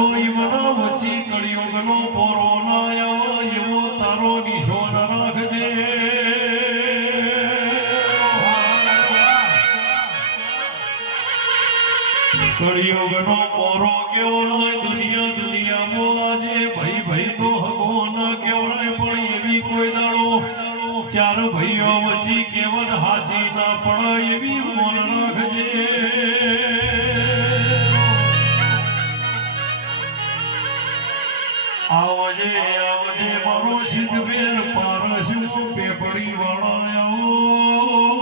દાડો ઈમના વચ્ચે કળિયુગનો પોરો ના આવો એવો તારો નિશોન રાખજે કળિયુગનો પોરો કેવો હોય દુનિયામાં આજે ભાઈ ભાઈનો હગો ન કેવરાય પણ એવી કોઈ દાડો ચાર ભાઈઓ વચ્ચે કેવત હાચી ના પણ એવી મોન રાખજે આવજે આવજે મારો સિદ્ધવેર પારસ પેપડી વાળા આવો